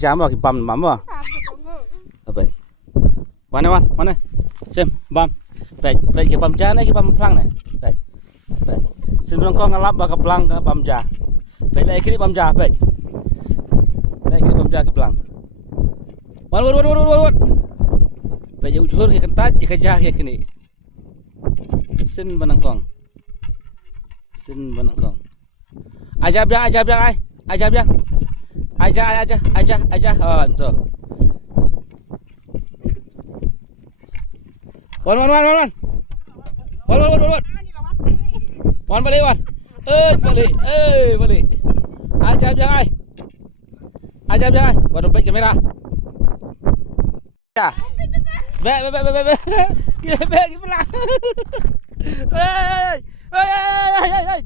jam vào cái bầm mắm vào vậy mana xem bầm vậy cái bầm cha này cái bầm plang này vậy xin con ngalap vào cái plang cái bầm cha vậy lại cái bầm cha vậy lại cái bầm cha cái plang wan vậy ujur cái kentat cái jah cái ni xin benangkong aja biang ai aja biang aja oh tuh wan balik balik aja biang ai wan dompet kamera ya be gimana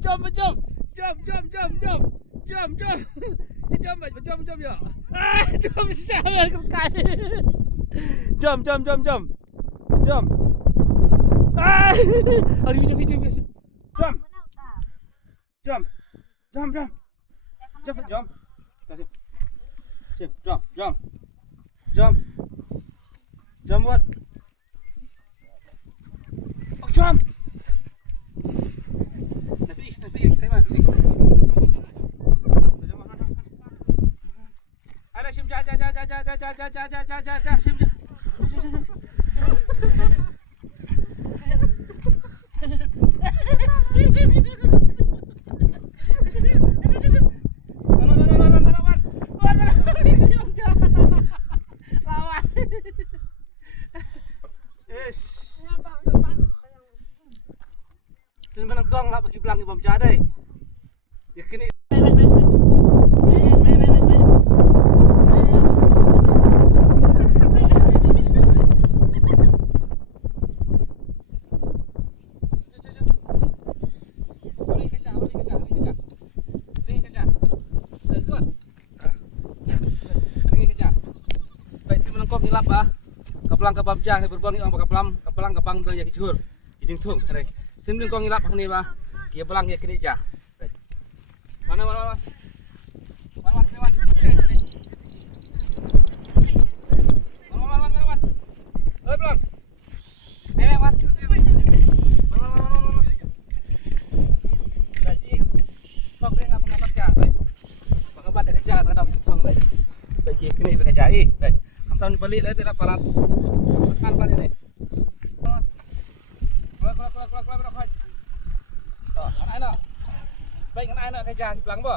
jom ya jom siapa kai jom hari video jom buat jom Nafis kita mah ada sim ja sim Xin bên con lại cái blang cái bầm trà đây. Cái này. Vậy xin bên con đi lắp à. Kaplang kapam trà này berbang yang kaplang tu yang kicur. Hidung thung đây. Xin đừng con nghi lắp hàng này mà kia belang kia kini jah mana wan oi belang wan jadi kok dia ngapa jah baik pengabat dia jah terhadap thong baik baik kini bekerja baik kamu tahu ni balik lah tidak parat kan balik ni baik kan anak kerja di belang bo.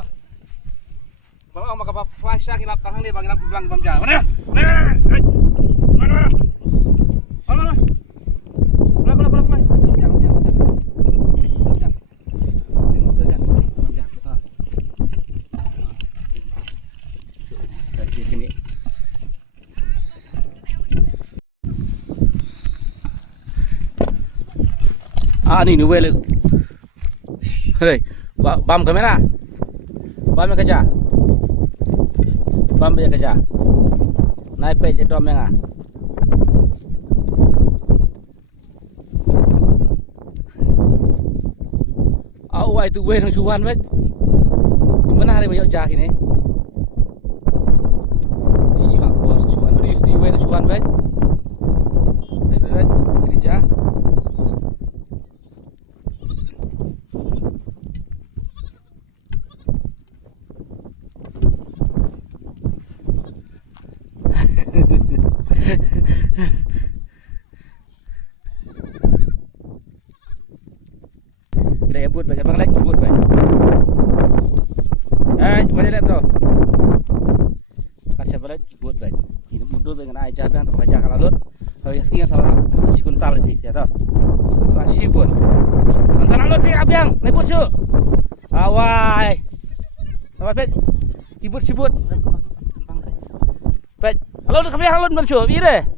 Bawa mak apa flash kilap tangan dia bagi lap belang bamja. Mana? Mana? Ni nuwe le. Hei, bam kamera. Bam kerja. Bam kerja. Naik page dom yang awai tu we nang cuan bet. Gimana hari bayar jah ini? Iya, bos cuan. Di we nang cuan bet. Bet kerja. Kita ya buat baca bang lagi buat baca. Boleh lihat tu. Kasih balik buat baca. Ini mundur dengan aja bang terbaca kalau lut. Kalau sekian salah sekuntal lagi, ya tu. Salah sibun. Antara lut fi abiang, lebut su. Awai. Apa pet? Sibut. Baik. Halo, kami halun bersu, bire.